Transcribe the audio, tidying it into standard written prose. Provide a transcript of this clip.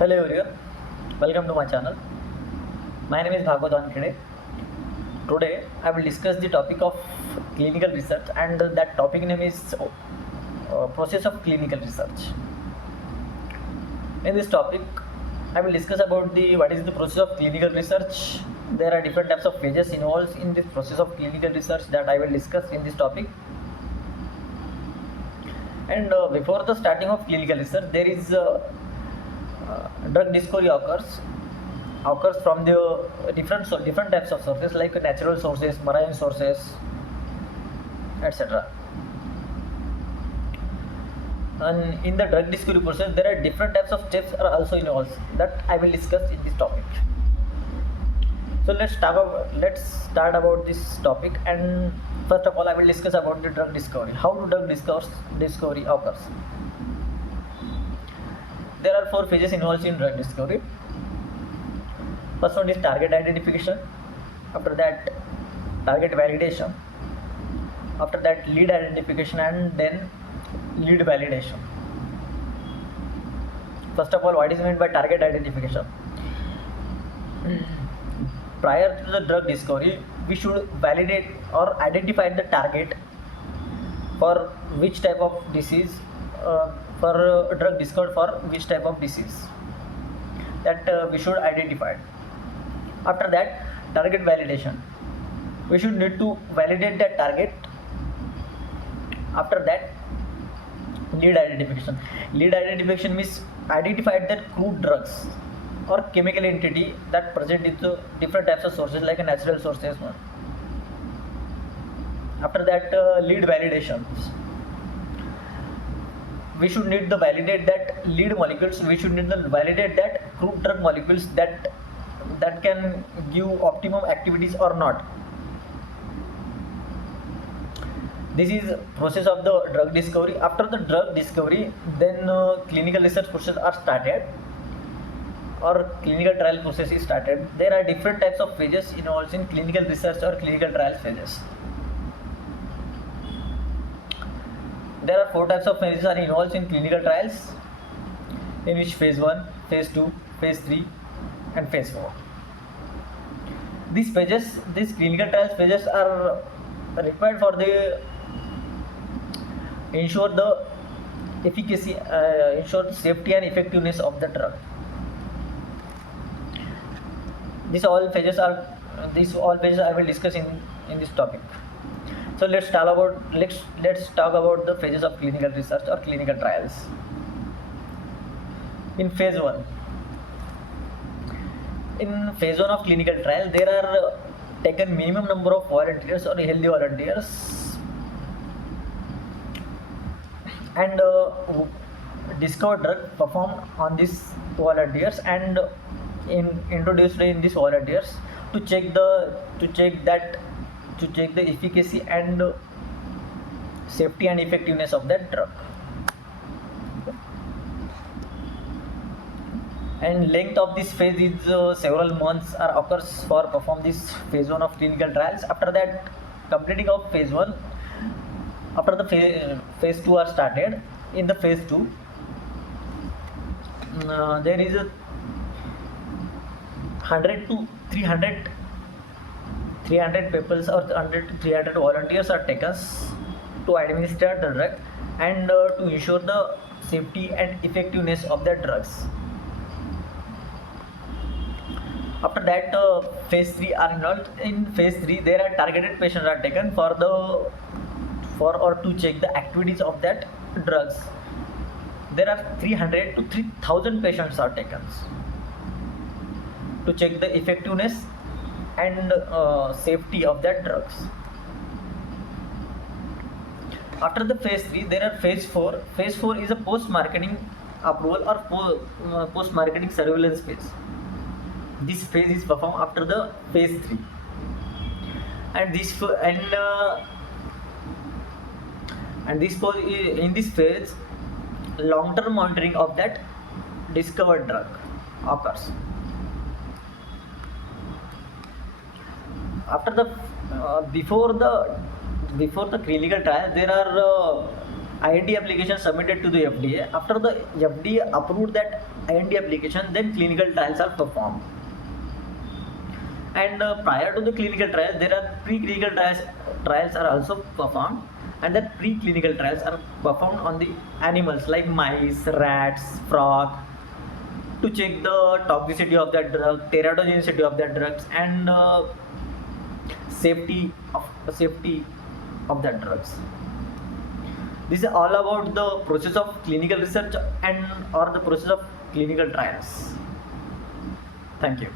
Hello everyone, welcome to my channel. My name is Bhagwat Wankhede. Today I will discuss the topic of clinical research, and that topic name is process of clinical research. In this topic I will discuss about the what is the process of clinical research. There are different types of phases involved in this process of clinical research that I will discuss in this topic. And before the starting of clinical research, there is drug discovery occurs from the different types of sources like natural sources, marine sources, etc. And in the drug discovery process, there are different types of steps are also involved that I will discuss in this topic. So let's start about this topic. And first of all, I will discuss about the drug discovery. How do drug discovery occurs? There are four phases involved in drug discovery. First one is target identification. After that, target validation. After that, lead identification, and then lead validation. First of all, what is meant by target identification? Prior to the drug discovery, we should validate or identify the target for which type of disease, for drug discovered for which type of disease, that we should identify. After that, target validation. We should need to validate that target. After that, lead identification. Lead identification means identified that crude drugs or chemical entity that present into different types of sources like natural sources. After that, lead validation. We should need to validate that lead molecules. We should need to validate that crude drug molecules that can give optimum activities or not. This is process of the drug discovery. After the drug discovery, then clinical research process are started, or clinical trial process is started. There are different types of phases involved in clinical research or clinical trial phases. There are four types of phases are involved in clinical trials, in which phase 1, phase 2, phase 3 and phase 4. These clinical trials phases are required for the ensure the efficacy, ensure the safety and effectiveness of the drug. These all phases I will discuss in this topic. So let's talk about the phases of clinical research or clinical trials. In phase 1. In phase 1 of clinical trial, there are taken minimum number of volunteers or healthy volunteers, and discovered drug performed on these volunteers and introduced in these volunteers to check the efficacy and safety and effectiveness of that drug. And length of this phase is several months occurs for perform this phase 1 of clinical trials. After that, completing of phase 1, after the phase 2 are started. In the phase 2, there is a 100 to 300 people or 100 to 300 volunteers are taken to administer the drug and to ensure the safety and effectiveness of the drugs. After that, phase 3 are involved. In phase 3, there are targeted patients are taken to check the activities of that drugs. There are 300 to 3000 patients are taken to check the effectiveness and safety of that drugs. After the phase 3, there are phase 4. Phase 4 is a post-marketing approval or post-marketing surveillance phase. This phase is performed after the phase 3, and in this phase, long-term monitoring of that discovered drug occurs. After the before the clinical trial, there are IND application submitted to the FDA. After the FDA approved that IND application, then clinical trials are performed. And prior to the clinical trials, there are preclinical trials are also performed, and the preclinical trials are performed on the animals like mice, rats, frog, to check the toxicity of that drug, teratogenicity of that drugs, and safety of that drugs. This is all about the process of clinical research and or the process of clinical trials. Thank you.